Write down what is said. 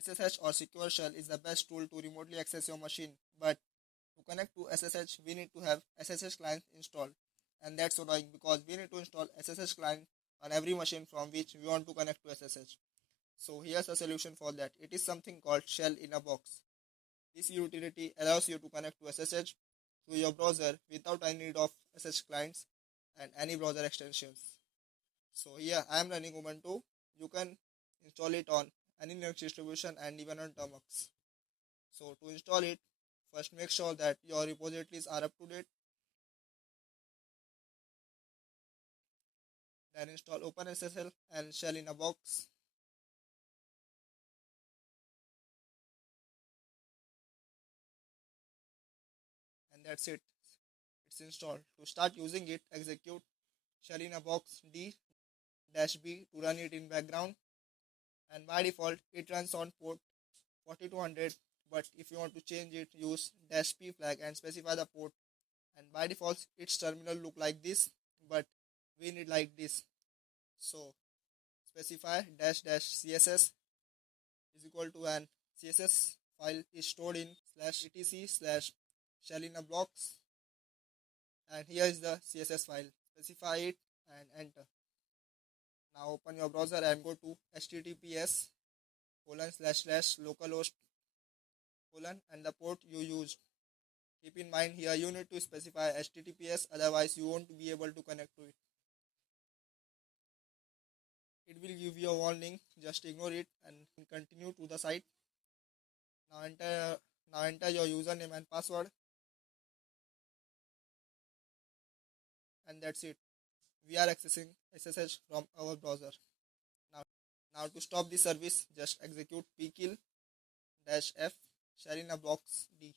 SSH or secure shell is the best tool to remotely access your machine, but to connect to SSH we need to have SSH client installed, and that's annoying because we need to install SSH client on every machine from which we want to connect to SSH. So here's a solution for that. It is something called shell in a box. This utility allows you to connect to SSH through your browser without any need of SSH clients and any browser extensions. So here I am running Ubuntu. You can install it on any Linux distribution and even on Termux. So to install it, first make sure that your repositories are up to date. Then install OpenSSL and shell in a box. And that's it. It's installed. To start using it, execute shellinabox d-b to run it in background, and by default it runs on port 4200, but if you want to change it, use -p flag and specify the port, and by default its terminal look like this, but we need like this. So specify --css is equal to an css file is stored in /etc/shellinabox, and here is the css file. Specify it and enter. Now open your browser and go to https://localhost : and the port you used. Keep in mind here you need to specify https, otherwise you won't be able to connect to it. It will give you a warning, just ignore it and continue to the site. Now enter your username and password, and that's it. We are accessing SSH from our browser. Now to stop the service, just execute pkill -f shellinabox d.